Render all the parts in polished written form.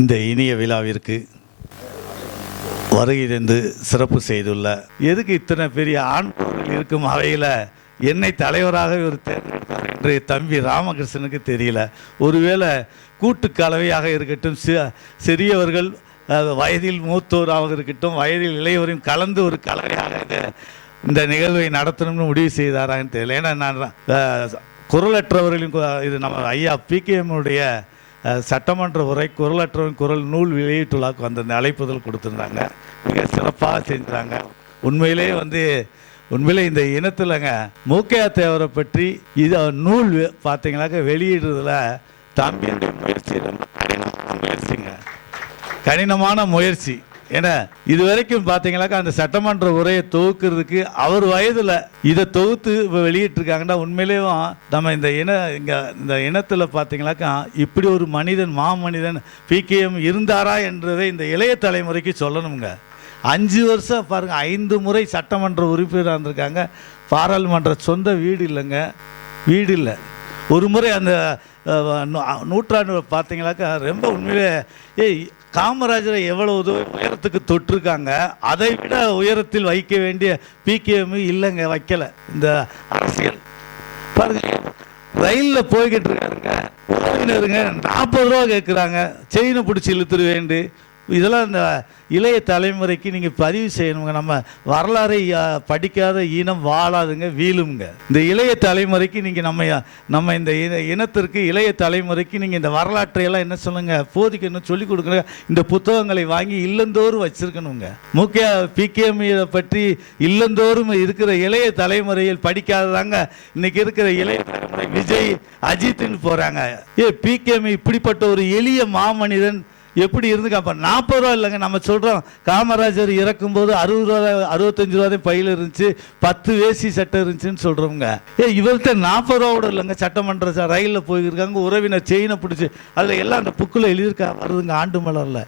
இந்த இனிய விழாவிற்கு வருகை தந்து சிறப்பு செய்துள்ள எதுக்கு இத்தனை பெரிய ஆண்கள் இருக்கும் அவையில் என்னை தலைவராக ஒரு தேர்ந்தெடுத்தார் என்று தம்பி ராமகிருஷ்ணனுக்கு தெரியல. ஒருவேளை கூட்டு கலவையாக இருக்கட்டும், சிறியவர்கள் வயதில் மூத்தோராக இருக்கட்டும், வயதில் இளையவரையும் கலந்து ஒரு கலவையாக இந்த நிகழ்வை நடத்தணும்னு முடிவு செய்தாரான்னு தெரியல. ஏன்னா நான் குரலற்றவர்களின் இது நம்ம ஐயா பிகேஎம்முடைய சட்டமன்ற உரை குரலற்றவன் குரல் நூல் வெளியீட்டுலாக்கு வந்த அழைப்புதல் கொடுத்துருந்தாங்க. மிக சிறப்பாக செஞ்சுறாங்க. உண்மையிலே இந்த இனத்தில்ங்க மூக்கையா தேவரை பற்றி இதை நூல் பார்த்தீங்கன்னாக்க வெளியிடுறதுல தம்பியுடைய முயற்சி ரொம்ப முயற்சிங்க, கடினமான முயற்சி. ஏன்னா இது வரைக்கும் பார்த்தீங்கன்னாக்கா அந்த சட்டமன்ற உரையை தொகுக்கிறதுக்கு அவர் வயதில் இதை தொகுத்து வெளியிட்டிருக்காங்கன்னா உண்மையிலேயும் நம்ம இந்த இனத்தில் பார்த்தீங்கன்னாக்கா இப்படி ஒரு மனிதன் மாமனிதன் பிகேஎம் இருந்தாரா என்றதை இந்த இளைய தலைமுறைக்கு சொல்லணுங்க. 5 வருஷம் பாருங்கள், 5 முறை சட்டமன்ற உறுப்பினராக இருந்திருக்காங்க. பாராளுமன்ற சொந்த வீடு இல்லைங்க, வீடு இல்லை. ஒரு முறை அந்த நூற்றாண்டு பார்த்தீங்கன்னாக்கா ரொம்ப உண்மையிலே காமராஜரை எவ்வளவு உயரத்துக்கு தொட்டிருக்காங்க, அதை விட உயரத்தில் வைக்க வேண்டிய பிகேஎம் இல்லைங்க, வைக்கலை. இந்த அரசியல் பாருங்க, ரயிலில் போய்கிட்டு இருக்காருங்க, உறவினருங்க 40 ரூபா கேட்குறாங்க, செயினை பிடிச்சி இழுத்துருவேண்டு. இதெல்லாம் இந்த இளைய தலைமுறைக்கு நீங்கள் பதிவு செய்யணுங்க. நம்ம வரலாறை படிக்காத இனம் வாழாதுங்க, வீழுங்க. இந்த இளைய தலைமுறைக்கு நீங்கள் நம்ம இந்த இனத்திற்கு இளைய தலைமுறைக்கு நீங்கள் இந்த வரலாற்றையெல்லாம் என்ன சொல்லுங்க போதிக்கணும், சொல்லிக் கொடுக்குற இந்த புத்தகங்களை வாங்கி இல்லந்தோறும் வச்சிருக்கணுங்க. முக்கிய பிகேஎம் பற்றி இல்லந்தோறும் இருக்கிற இளைய தலைமுறையில் படிக்காததாங்க இன்னைக்கு இருக்கிற இளைய தலைமுறை விஜய் அஜித்னு போகிறாங்க. பிகேஎம் இப்படிப்பட்ட ஒரு எளிய மாமனிதன் எப்படி இருந்து அப்போ 40 ரூபா இல்லைங்க. நம்ம சொல்கிறோம் காமராஜர் இறக்கும்போது 60 ரூபா 65 ரூபா பையில் இருந்துச்சு, 10 வேசி சட்டை இருந்துச்சுன்னு சொல்கிறோங்க. இவர்கிட்ட 40 ரூபா கூட இல்லைங்க. சட்டமன்ற ரயிலில் போயிருக்காங்க, உறவினர் செயினை பிடிச்சி அதில் எல்லாம் அந்த புக்கில் எழுதியிருக்கா வருதுங்க. ஆண்டு மலரில்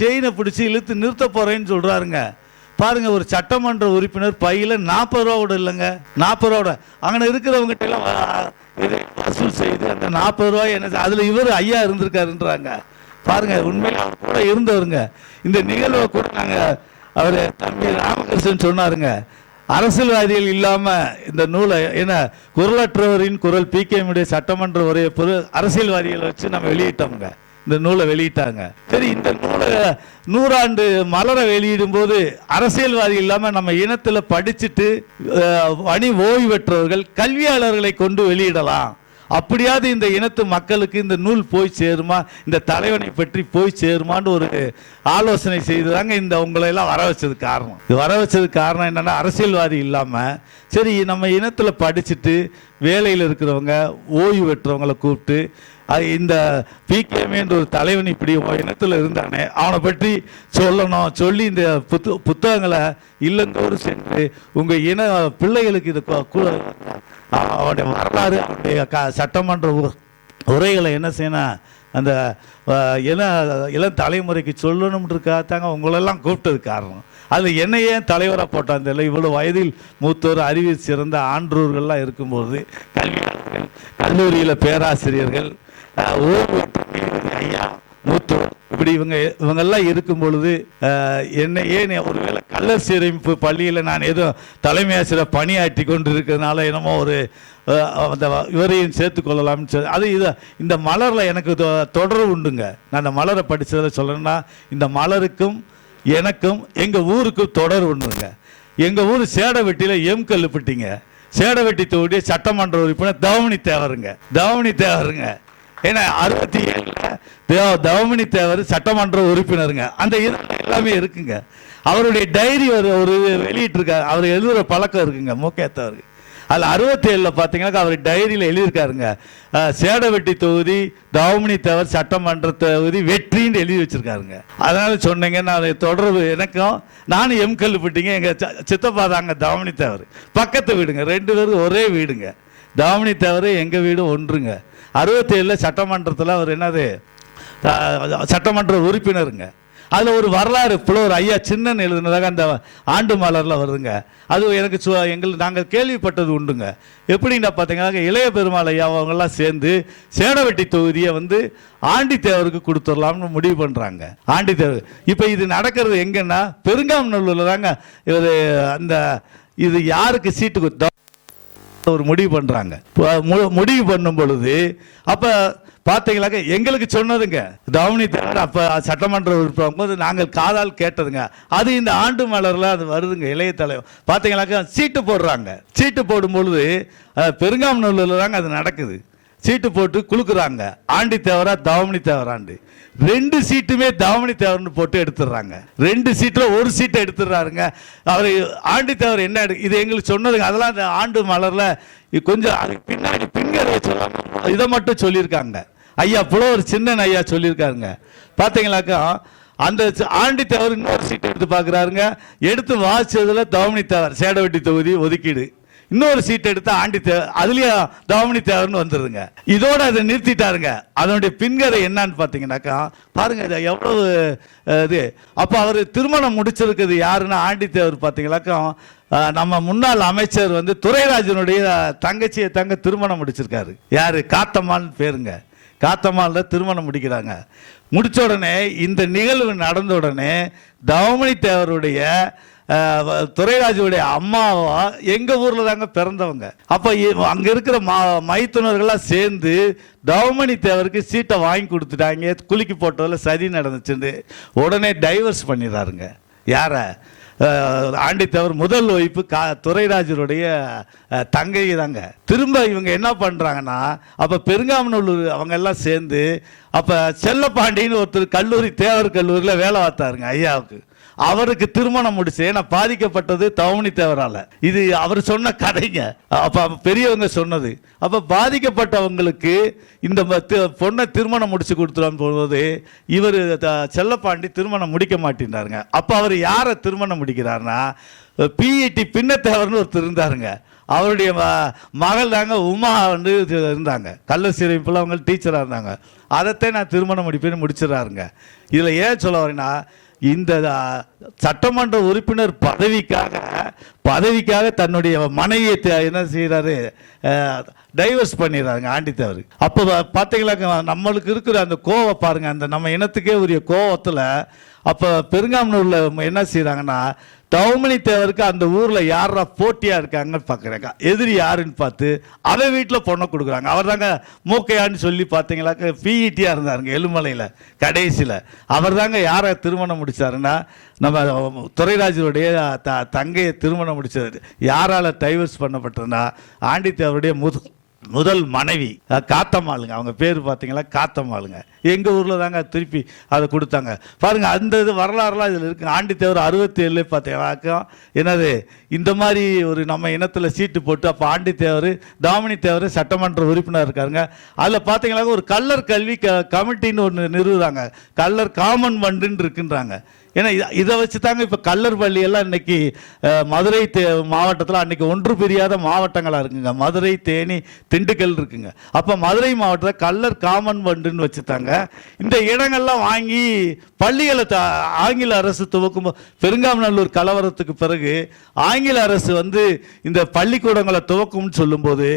செயினை பிடிச்சி இழுத்து நிறுத்த போகிறேன்னு சொல்கிறாருங்க. பாருங்க, ஒரு சட்டமன்ற உறுப்பினர் பையில் 40 ரூபா கூட இல்லைங்க. 40 ரூபா அங்கே இருக்கிறவங்ககிட்ட எல்லாம் வசூல் செய்து அந்த 40 ரூபாய் என்ன அதில் இவர் ஐயா இருந்திருக்காருன்றாங்க. பாருங்க, உண்மையில அவர் கூட இருந்தவருங்க. இந்த நிகழ்வை கூட நாங்கள் அவர் தம்பி ராமகிருஷ்ணன் சொன்னாருங்க, அரசியல்வாதிகள் இல்லாமல் இந்த நூலை ஏன்னா குரலற்றவரின் குரல் பிகேஎம்முடைய சட்டமன்ற உரையை அரசியல்வாதிகளை வச்சு நம்ம வெளியிட்டோம்ங்க. இந்த நூலை வெளியிட்டாங்க. சரி, இந்த நூலை 100 ஆண்டு மலரை வெளியிடும் போது அரசியல்வாதி இல்லாமல் நம்ம இனத்தில் படிச்சுட்டு ஓய்வு பெற்றவர்கள் கல்வியாளர்களை கொண்டு வெளியிடலாம். அப்படியாவது இந்த இனத்து மக்களுக்கு இந்த நூல் போய் சேருமா, இந்த தலைவனை பற்றி போய் சேருமான்னு ஒரு ஆலோசனை செய்துதாங்க இந்த உங்களை எல்லாம் வர வச்சதுக்கு காரணம். இது வர வச்சதுக்கு காரணம் என்னன்னா, அரசியல்வாதி இல்லாமல் சரி நம்ம இனத்தில் படிச்சுட்டு வேலையில் இருக்கிறவங்க ஓய்வு பெற்றவங்களை கூப்பிட்டு இந்த பிகேஎம் என்ற ஒரு தலைவன் இப்படி இனத்தில் இருந்தானே அவனை பற்றி சொல்லணும், சொல்லி இந்த புத்தகங்களை இல்லந்தோறும் சென்று உங்கள் இன பிள்ளைகளுக்கு இது அவனுடைய வரலாறு அவனுடைய சட்டமன்ற உரைகளை என்ன செய்யணும் அந்த இளம் தலைமுறைக்கு சொல்லணும்ன்றதுக்காகத்தாங்க உங்களெல்லாம் கூப்பிட்டது காரணம். அதில் என்ன ஏன் தலைவராக போட்டான் தெரியல. இவ்வளோ வயதில் மூத்தோர் அறிவில் சிறந்த ஆன்றோர்கள்லாம் இருக்கும்போது கல்வியாளர்கள், கல்லூரியில் பேராசிரியர்கள், ஐயா மூத்தோர் இப்படி இவங்கெல்லாம் இருக்கும் பொழுது என்ன ஏன் ஒருவேளை கள்ளர் சீரமைப்பு பள்ளியில் நான் ஏதோ தலைமை ஆசிரியர் பணியாற்றி கொண்டு இருக்கிறதுனால என்னமோ ஒரு அந்த இவரையும் சேர்த்துக்கொள்ளலாம்னு சொல்லி அது இந்த மலரில் எனக்கு தொடர்பு உண்டுங்க. நான் அந்த மலரை படித்ததில் சொல்லணும்னா இந்த மலருக்கும் எனக்கும் எங்கள் ஊருக்கும் தொடர்பு உண்டுங்க. எங்கள் ஊர் சேடவெட்டியில் கல்லுப்பட்டிங்க. சேடவெட்டி தொகுதிய சட்டமன்ற உறுப்பினர் தவமணி தேவருங்க. ஏன்னா 67 தவமணி தேவர் சட்டமன்ற உறுப்பினருங்க. அந்த இதெல்லாம் எல்லாமே இருக்குங்க. அவருடைய டைரி ஒரு வெளியிட்டிருக்காரு. அவர் எழுதுகிற பழக்கம் இருக்குங்க மூக்கையாத்தவருக்கு. அதில் 67 பார்த்தீங்கன்னா அவர் டைரியில் எழுதியிருக்காருங்க, சேடவெட்டி தொகுதி தவமணி தேவர் சட்டமன்ற தொகுதி வெற்றின்னு எழுதி வச்சிருக்காருங்க. அதனால சொன்னீங்க நான் தொடர்பு எனக்கும் நானும் கல்லுப்பட்டிங்க. எங்கள் சித்தப்பா தாங்க தவமணி தேவர், பக்கத்து வீடுங்க, 2 பேரும் ஒரே வீடுங்க. தவமணி தேவர் எங்கள் வீடு ஒன்றுங்க. 67 சட்டமன்றத்தில் அவர் என்னது சட்டமன்ற உறுப்பினருங்க. அதில் ஒரு வரலாறு புலவர் ஐயா சின்னன் எழுதுனதாக அந்த ஆண்டு மலரில் வருதுங்க. அது எனக்கு நாங்கள் கேள்விப்பட்டது உண்டுங்க. எப்படின்னா பார்த்தீங்கன்னா இளைய பெருமாள் ஐயா அவங்கெல்லாம் சேர்ந்து சேடவெட்டி தொகுதியை வந்து ஆண்டித்தேவருக்கு கொடுத்துடலாம்னு முடிவு பண்ணுறாங்க. ஆண்டித்தேவர் இப்போ இது நடக்கிறது எங்கன்னா பெருங்காமநல்லூரில் தாங்க. இது யாருக்கு சீட்டு கொடுத்தா ஒரு முடிவு பண்ணுறாங்க. முடிவு பண்ணும் பொழுது அப்போ பார்த்தீங்களாக்க எங்களுக்கு சொன்னதுங்க தவணி தேவர் அப்போ சட்டமன்ற உறுப்பினர் போது நாங்கள் காதால் கேட்டதுங்க. அது இந்த ஆண்டு மலரில் அது வருதுங்க. இளைய தலைவர் பார்த்தீங்களாக்க சீட்டு போடுறாங்க. சீட்டு போடும் பொழுது பெருங்காமநல்லூரில் தாங்க அது நடக்குது. சீட்டு போட்டு குலுக்குறாங்க. ஆண்டி தேவரா தவமணி தேவராண்டு 2 சீட்டுமே தவமணி தேவர்னு போட்டு எடுத்துடுறாங்க. 2 சீட்டில் ஒரு சீட்டை எடுத்துடுறாருங்க. அவர் ஆண்டி தேவர் என்ன இது எங்களுக்கு சொன்னதுங்க. அதெல்லாம் அந்த ஆண்டு மலரில் கொஞ்சம் அதுக்கு பின்னாடி பின்கரை சொல்லாம இதை மட்டும் சொல்லியிருக்காங்க. ஐயா புலவர் சின்னன் ஐயா சொல்லியிருக்காருங்க. பார்த்தீங்களாக்கா அந்த ஆண்டி தேவர் இன்னொரு சீட்டை எடுத்து பார்க்குறாருங்க. எடுத்து வாசிச்சதுல தவமணி தேவர் சேடவெட்டி தொகுதி ஒதுக்கீடு. இன்னொரு சீட் எடுத்து ஆண்டி தேவர் அதுலயே தவமணி தேவர்னு வந்துருதுங்க. இதோட அதை நிறுத்திட்டாருங்க. அதனுடைய பின்கரை என்னன்னு பார்த்தீங்கன்னாக்கா பாருங்க இது எவ்வளவு இது. அப்போ அவர் திருமணம் முடிச்சிருக்குது யாருன்னா ஆண்டி தேவர் பார்த்தீங்கன்னாக்கா நம்ம முன்னாள் அமைச்சர் வந்து துரைராஜனுடைய தங்கச்சியை திருமணம் முடிச்சிருக்காரு. யாரு காத்தம்மாள்னு பேருங்க. காத்தம்மாள்ல திருமணம் முடிக்கிறாங்க. முடிச்ச உடனே இந்த நிகழ்வு நடந்த உடனே தவமணி தேவருடைய துரைராஜுடைய அம்மாவா எங்க ஊர்ல தாங்க பிறந்தவங்க. அப்ப அங்க இருக்கிற மைத்துனர்கள்லாம் சேர்ந்து தவமணி தேவருக்கு சீட்டை வாங்கி கொடுத்துட்டாங்க. குலுக்கி போட்டதில் சதி நடந்துச்சுன்னு உடனே டைவர்ஸ் பண்ணிடுறாருங்க. யார ஆண்டி தேவர் முதல் ஒய்ஃபு துரைராஜருடைய தங்கை தாங்க. திரும்ப இவங்க என்ன பண்றாங்கன்னா அப்ப பெருங்காமநல்லூர் அவங்க எல்லாம் சேர்ந்து அப்ப செல்லப்பாண்டின்னு ஒருத்தர் கல்லூரி தேவர் கல்லூரியில் வேலை பார்த்தாருங்க ஐயாவுக்கு. அவருக்கு திருமணம் முடிச்சு. ஏன்னா பாதிக்கப்பட்டது தவமணி தேவரால. இது அவர் சொன்ன கதைங்க. அப்ப பெரியவங்க சொன்னது. அப்ப பாதிக்கப்பட்டவங்களுக்கு இந்த பொண்ணை திருமணம் முடிச்சு கொடுத்துரும் போது இவர் செல்லப்பாண்டி திருமணம் முடிக்க மாட்டேன்றாருங்க. அப்ப அவர் யாரை திருமணம் முடிக்கிறாருன்னா பிஇடி பின்னத்தேவர்னு ஒருத்தர் இருந்தாருங்க. அவருடைய மகள் தாங்க உமா வந்து இருந்தாங்க. கள்ள சீரமைப்பில் அவங்க டீச்சராக இருந்தாங்க. அதைத்தான் நான் திருமணம் முடிப்பேன்னு முடிச்சிடறாருங்க. இதில் ஏன் சொல்ல வரேன்னா இந்த சட்டமன்ற உறுப்பினர் பதவிக்காக தன்னுடைய மனைவியை என்ன செய்யறாரு டைவர்ஸ் பண்ணிடுறாங்க ஆண்டி தேவர். அப்போ பார்த்தீங்களா நம்மளுக்கு இருக்கிற அந்த கோவம் பாருங்க. அந்த நம்ம இனத்துக்கே உரிய கோவத்தில் அப்போ பெருங்காமநல்லூரில் என்ன செய்யறாங்கன்னா தவமணி தேவருக்கு அந்த ஊரில் யாரா போட்டியா இருக்காங்கன்னு பார்க்குறாங்க. எதிரி யாருன்னு பார்த்து அவன் வீட்டில் பொண்ணை கொடுக்குறாங்க. அவர் தாங்க மூக்கையான்னு சொல்லி பார்த்தீங்களாக்க பிஇடியாக இருந்தாருங்க எழுமலையில். கடைசியில் அவர் தாங்க யாரை திருமணம் முடிச்சாருன்னா நம்ம துரைராஜருடைய தங்கையை திருமணம் முடிச்சது. யாரால டைவர்ஸ் பண்ணப்பட்டதுன்னா ஆண்டி தேவருடைய முதல் மனைவி காத்தம்மாளுங்க. அவங்க பேர் பார்த்தீங்களா காத்தம்மாளுங்க. எங்கள் ஊரில் தாங்க திருப்பி அதை கொடுத்தாங்க. பாருங்க அந்த இது வரலாறுலாம் இதில் இருக்குங்க. ஆண்டி தேவர் 67 பார்த்தீங்கன்னாக்கா என்னது இந்த மாதிரி ஒரு நம்ம இனத்தில் சீட்டு போட்டு அப்போ ஆண்டி தேவர் தாமணி தேவர் சட்டமன்ற உறுப்பினர் இருக்காருங்க. அதில் பார்த்தீங்கன்னாக்கா ஒரு கள்ளர் கல்வி கமிட்டின்னு ஒன்று நிறுவுறாங்க. கள்ளர் காமன் ஃபண்டுன்னு இருக்குன்றாங்க. ஏன்னா இதை வச்சு தாங்க இப்போ கல்லர் பள்ளியெல்லாம் இன்னைக்கு மதுரை மாவட்டத்தில் அன்னைக்கு ஒன்று பிரியாத மாவட்டங்களாக இருக்குங்க. மதுரை, தேனி, திண்டுக்கல் இருக்குங்க. அப்போ மதுரை மாவட்டத்தில் கல்லர் காமன் ஃபண்டுன்னு வச்சுட்டாங்க. இந்த இடங்கள்லாம் வாங்கி பள்ளிகளை ஆங்கில அரசு துவக்கும் பெருங்காமநல்லூர் கலவரத்துக்கு பிறகு ஆங்கில அரசு வந்து இந்த பள்ளிக்கூடங்களை துவக்கும்னு சொல்லும்போது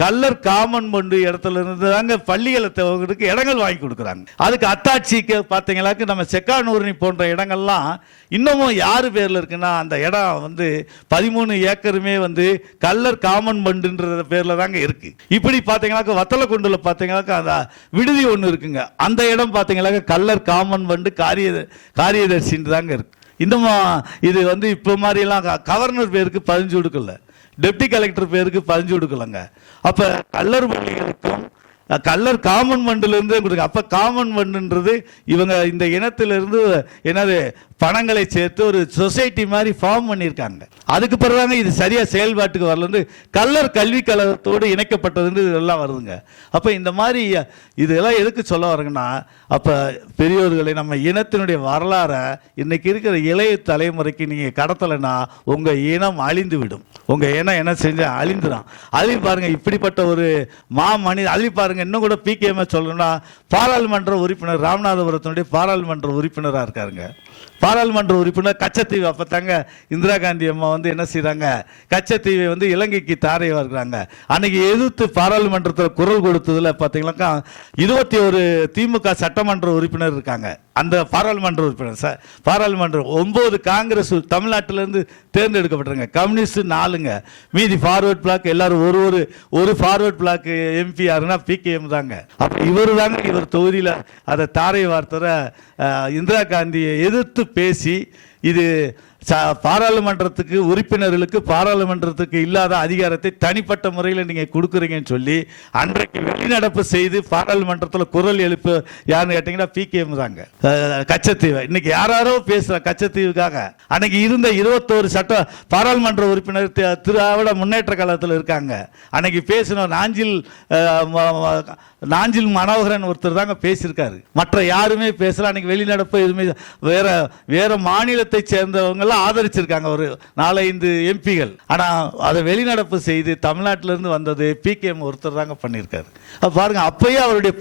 கல்லர் காமன் ஃபண்டு இடத்துல இருந்து தாங்க பள்ளிகளை துவக்கிறதுக்கு இடங்கள் வாங்கி கொடுக்குறாங்க. அதுக்கு அத்தாட்சிக்கு பார்த்தீங்கன்னாக்க நம்ம செக்கானூரணி போன்ற இடங்கள்லாம் இன்னமும் யார் பேரில் இருக்குன்னா அந்த இடம் வந்து 13 ஏக்கருமே வந்து கல்லர் காமன் ஃபண்டுன்ற பேரில் தாங்க இருக்கு. இப்படி பார்த்தீங்கன்னாக்க வத்தலக்குண்டில் பார்த்தீங்கன்னாக்கா அந்த விடுதி ஒன்று இருக்குங்க. அந்த இடம் பார்த்தீங்கன்னாக்க கல்லர் காமன் ஃபண்டு காரியதர்சின்னு தாங்க இருக்கு. இன்னமும் இது வந்து இப்போ மாதிரிலாம் கவர்னர் பேருக்கு பதிஞ்சு கொடுக்கல, டெப்டி கலெக்டர் பேருக்கு பதிஞ்சு கொடுக்கலங்க. அப்போ கல்லர் பள்ளிகளுக்கும் கல்லர் காமன் ஃபண்டுலேருந்து கொடுங்க. அப்போ காமன் ஃபண்டுன்றது இவங்க இந்த இனத்திலிருந்து என்னது பணங்களை சேர்த்து ஒரு சொசைட்டி மாதிரி ஃபார்ம் பண்ணியிருக்காங்க. அதுக்கு பிறகுதாங்க இது சரியா செயல்பாட்டுக்கு வரலன்னு கல்லர் கல்வி கழகத்தோடு இணைக்கப்பட்டதுன்னு இதெல்லாம் வருதுங்க. அப்போ இந்த மாதிரி இதெல்லாம் எதுக்கு சொல்ல வரங்கன்னா, அப்போ பெரியோர்களை நம்ம இனத்தினுடைய வரலாறை இன்னைக்கு இருக்கிற இளைய தலைமுறைக்கு நீங்கள் கடத்தலைன்னா உங்கள் இனம் அழிந்து விடும். உங்கள் இனம் என்ன செஞ்சால் அழிந்துடும். அழிவு பாருங்கள், இப்படிப்பட்ட ஒரு மனித அழிவு பாருங்கள். இன்னும் கூட பிகேஎம் சொல்லணும்னா பாராளுமன்ற உறுப்பினர் ராமநாதபுரத்தினுடைய பாராளுமன்ற உறுப்பினராக இருக்காருங்க. பாராளுமன்ற உறுப்பினர் கச்சத்தீவு. அப்போ தாங்க இந்திரா காந்தி அம்மா வந்து என்ன செய்கிறாங்க, கச்சத்தீவை வந்து இலங்கைக்கு தாரையாக இருக்கிறாங்க. அன்னைக்கு எதிர்த்து பாராளுமன்றத்தில் குரல் கொடுத்ததில் பார்த்தீங்கன்னாக்கா 21 திமுக சட்டமன்ற உறுப்பினர் இருக்காங்க. அந்த பாராளுமன்ற உறுப்பினர் பாராளுமன்ற 9 காங்கிரஸ் தமிழ்நாட்டிலேருந்து தேர்ந்தெடுக்கப்பட்டிருங்க. கம்யூனிஸ்ட் 4ங்க, மீதி ஃபார்வர்ட் பிளாக் எல்லாரும் ஒரு ஃபார்வர்ட் பிளாக் எம்பி யாருன்னா பிகேஎம் தாங்க. அப்போ இவர் தொகுதியில் அதை தாரை வார்த்தை இந்திரா காந்தியை எதிர்த்து பேசி இது பாராளுமன்றத்துக்கு உறுப்பினர்களுக்கு பாராளுமன்றத்துக்கு இல்லாத அதிகாரத்தை தனிப்பட்ட முறையில் நீங்கள் கொடுக்குறீங்கன்னு சொல்லி அன்றைக்கு வெளிநடப்பு செய்து பாராளுமன்றத்தில் குரல் எழுப்பு யாருன்னு கேட்டிங்கன்னா பிகேஎம் தாங்க. கச்சத்தீவை இன்னைக்கு யாரோ பேசுகிற கச்சத்தீவுக்காக அன்னைக்கு இருந்த 21 பாராளுமன்ற உறுப்பினர் திராவிட முன்னேற்ற கழகத்தில் இருக்காங்க. அன்னைக்கு பேசின நாஞ்சில் மனோகரன் ஒருத்தர் தாங்க பேசியிருக்காரு. மற்ற யாருமே பேசல. அன்னைக்கு வெளிநடப்பு எதுவுமே வேற மாநிலத்தை சேர்ந்தவங்கெல்லாம் ஆதரிச்சிருக்காங்க ஒரு 4-5 எம்பிகள். ஆனால் அதை வெளிநடப்பு செய்து தமிழ்நாட்டிலிருந்து வந்தது பிகேஎம் ஒருத்தர் தாங்க பண்ணியிருக்காரு. பாருங்க, அப்பயே அவருடைய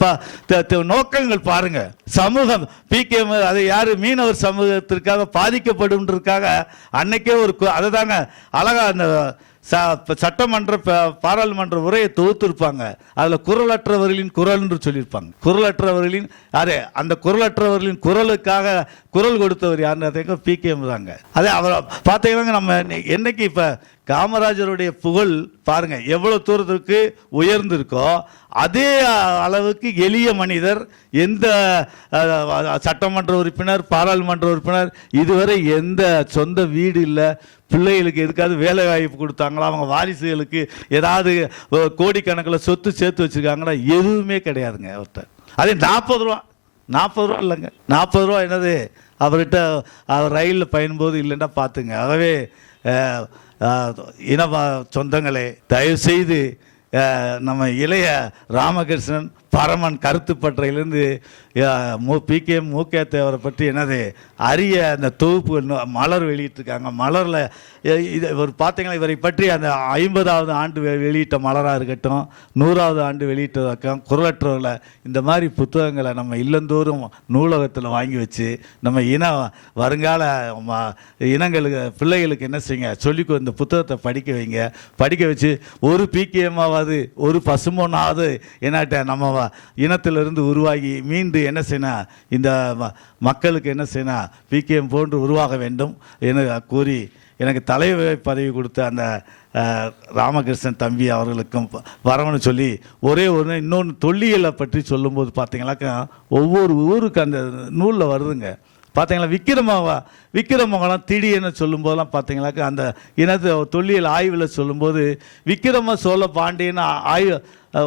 நோக்கங்கள் பாருங்க. சமூகம் பிகேஎம் அதை யாரு மீனவர் சமூகத்திற்காக பாதிக்கப்படும்ன்றதுக்காக அன்னைக்கே அதை தாங்க அழகா அந்த சட்டமன்ற பாராளுமன்ற உரையை தொகுத்திருப்பாங்க. அதில் குரலற்றவர்களின் குரல் என்று சொல்லியிருப்பாங்க. குரலற்றவர்களின் அந்த குரலற்றவர்களின் குரலுக்காக குரல் கொடுத்தவர் யாருன்னு பிகேஎம் தாங்க. அதே அவர் பார்த்தீங்கன்னா நம்ம என்னைக்கு இப்போ காமராஜருடைய புகழ் பாருங்க எவ்வளவு தூரத்திற்கு உயர்ந்திருக்கோ அதே அளவுக்கு எளிய மனிதர் எந்த சட்டமன்ற உறுப்பினர் பாராளுமன்ற உறுப்பினர் இதுவரை எந்த சொந்த வீடு இல்லை, பிள்ளைகளுக்கு எதுக்காவது வேலை வாய்ப்பு கொடுத்தாங்களா, அவங்க வாரிசுகளுக்கு ஏதாவது கோடிக்கணக்கில் சொத்து சேர்த்து வச்சுருக்காங்களா, எதுவுமே கிடையாதுங்க அவர்கிட்ட. அதே 40 ரூபா இல்லைங்க, 40 ரூபா என்னது அவர்கிட்ட அவர் ரயிலில் பயணும்போது இல்லைன்னா பார்த்துங்க. ஆகவே இன சொந்தங்களே, தயவுசெய்து நம்ம இளைய ராமகிருஷ்ணன் பரமன் கருத்துப்பற்றையிலேருந்து பிகேஎம் மூகே தேவரை பற்றி என்னது அரிய அந்த தொகுப்பு மலர் வெளியிட்டிருக்காங்க. மலரில் இது இவர் பார்த்தீங்கன்னா இவரை பற்றி அந்த 50வது ஆண்டு வெளியிட்ட மலராக இருக்கட்டும், 100வது ஆண்டு வெளியிட்டதாக்கம் குரலற்றவர்களை இந்த மாதிரி புத்தகங்களை நம்ம இல்லந்தோறும் நூலகத்தில் வாங்கி வச்சு நம்ம வருங்கால இனங்களுக்கு பிள்ளைகளுக்கு என்ன செய்யுங்க சொல்லிக்கோ, இந்த புத்தகத்தை படிக்க வைங்க. படிக்க வச்சு ஒரு பிகேஎம்மாவது ஒரு பசுமொன்னாவது என்னாட்ட நம்ம இனத்திலிருந்து உருவாகி மீண்டு என்ன செய்யணும், இந்த மக்களுக்கு என்ன செய்யணும் பிகேஎம் போன்று உருவாக வேண்டும் என கூறி எனக்கு தலைவர் பதவி கொடுத்த அந்த ராமகிருஷ்ணன் தம்பி அவர்களுக்கும் வரவன்னு சொல்லி இன்னொன்று தொல்லியலை பற்றி சொல்லும்போது பார்த்தீங்கன்னாக்கா ஒவ்வொரு ஊருக்கு அந்த நூலில் வருதுங்க. பார்த்தீங்களா விக்கிரமங்கலம் திடீர்னு சொல்லும்போதெல்லாம் பார்த்தீங்கன்னாக்கா அந்த இனத்தை தொல்லியல் ஆய்வில் சொல்லும்போது விக்கிரம சோழ பாண்டியன்னு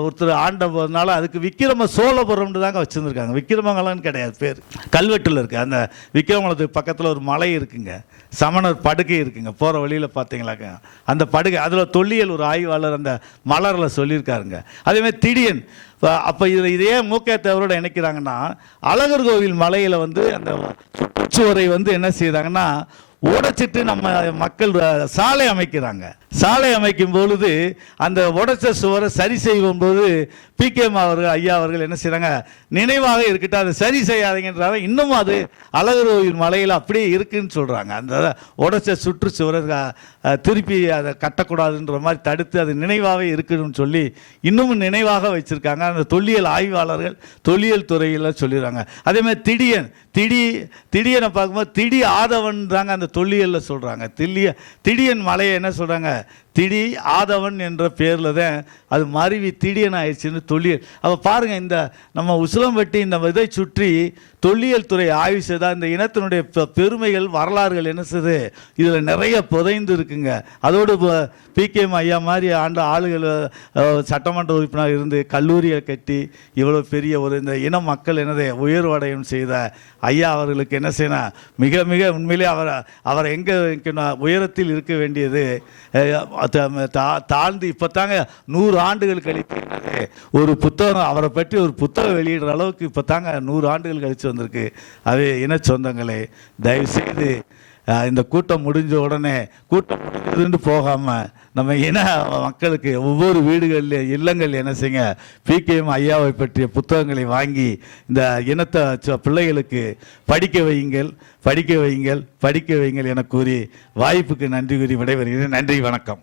ஒருத்தர் ஆண்டதுனால அதுக்கு விக்கிரம சோழபுரம்னு தாங்க வச்சுருந்துருக்காங்க. விக்கிரமங்கலம்னு கிடையாது பேர். கல்வெட்டில் இருக்குது. அந்த விக்கிரமங்கலத்துக்கு பக்கத்தில் ஒரு மலை இருக்குங்க, சமணர் படுகை இருக்குங்க. போகிற வழியில் பார்த்தீங்களாக்கா அந்த படுகை அதில் தொல்லியல் ஒரு ஆய்வாளர் அந்த மலரில் சொல்லியிருக்காருங்க. அதேமாதிரி திடீர்னு அப்போ இதில் இதே மூகே தேவரோட இணைக்கிறாங்கன்னா அழகர் கோவில் மலையில் வந்து அந்த சுற்றுச்சுவரை வந்து என்ன செய்கிறாங்கன்னா உடைச்சிட்டு நம்ம மக்கள் சாலை அமைக்கிறாங்க. சாலை அமைக்கும் பொழுது அந்த உடைச்ச சுவரை சரி செய்யும் போது பிகேஎம் ஐயா அவர்கள் என்ன செய்கிறாங்க, நினைவாக இருக்கட்டும் அதை சரி செய்யாதீங்கன்றாங்க. இன்னமும் அது அழகர் கோவில் மலையில் அப்படியே இருக்குன்னு சொல்கிறாங்க. அந்த உடைச்ச சுற்றுச்சுவரை திருப்பி அதை கட்டக்கூடாதுன்ற மாதிரி தடுத்து அது நினைவாகவே இருக்குன்னு சொல்லி இன்னமும் நினைவாக வச்சுருக்காங்க அந்த தொல்லியல் ஆய்வாளர்கள், தொல்லியல் துறையில் சொல்லிடுறாங்க. அதேமாதிரி திடியனை பார்க்கும்போது திடி ஆதவன்றாங்க அந்த தொல்லியலில் சொல்கிறாங்க. திடியன் மலையை என்ன சொல்கிறாங்க, திடி ஆதவன் என்ற பேரில் தான் அது மருவி திடீர்னு ஆயிடுச்சுன்னு தொல்லியல். அப்போ பாருங்கள், இந்த நம்ம உசிலம்பட்டி இந்த இதை சுற்றி தொல்லியல் துறை ஆய்வு செய்தால் இந்த இனத்தினுடைய பெருமைகள் வரலாறுகள் என்ன செய்யுது இதில் நிறைய புதைந்து இருக்குங்க. அதோடு பிகேஎம் ஐயா மாதிரி ஆளுகள் சட்டமன்ற உறுப்பினர் இருந்து கல்லூரியை கட்டி இவ்வளோ பெரிய ஒரு இந்த இன மக்கள் என்னதை உயர்வடையும் செய்த ஐயா அவர்களுக்கு என்ன செய்யணும், மிக மிக உண்மையிலே அவரை எங்கே உயரத்தில் இருக்க வேண்டியது தாழ்ந்து இப்போ தாங்க 100 ஆண்டுகள் கழித்து ஒரு புத்தகம் அவரை பற்றி ஒரு புத்தகம் வெளியிடுற அளவுக்கு இப்போ தாங்க 100 ஆண்டுகள் கழித்து வந்திருக்கு. அது இன சொந்தங்களே, தயவுசெய்து இந்த கூட்டம் முடிஞ்ச உடனே கூட்டம் முடிஞ்சதுன்னு போகாமல் நம்ம இன மக்களுக்கு ஒவ்வொரு வீடுகளில் இல்லங்கள் என்ன செய்யுங்க, பிகேஎம் ஐயாவை பற்றிய புத்தகங்களை வாங்கி இந்த இனத்தை பிள்ளைகளுக்கு படிக்க வையுங்கள், படிக்க வையுங்கள், படிக்க வையுங்கள் என கூறி வாய்ப்புக்கு நன்றி கூறி விடைபெறுகிறேன். நன்றி, வணக்கம்.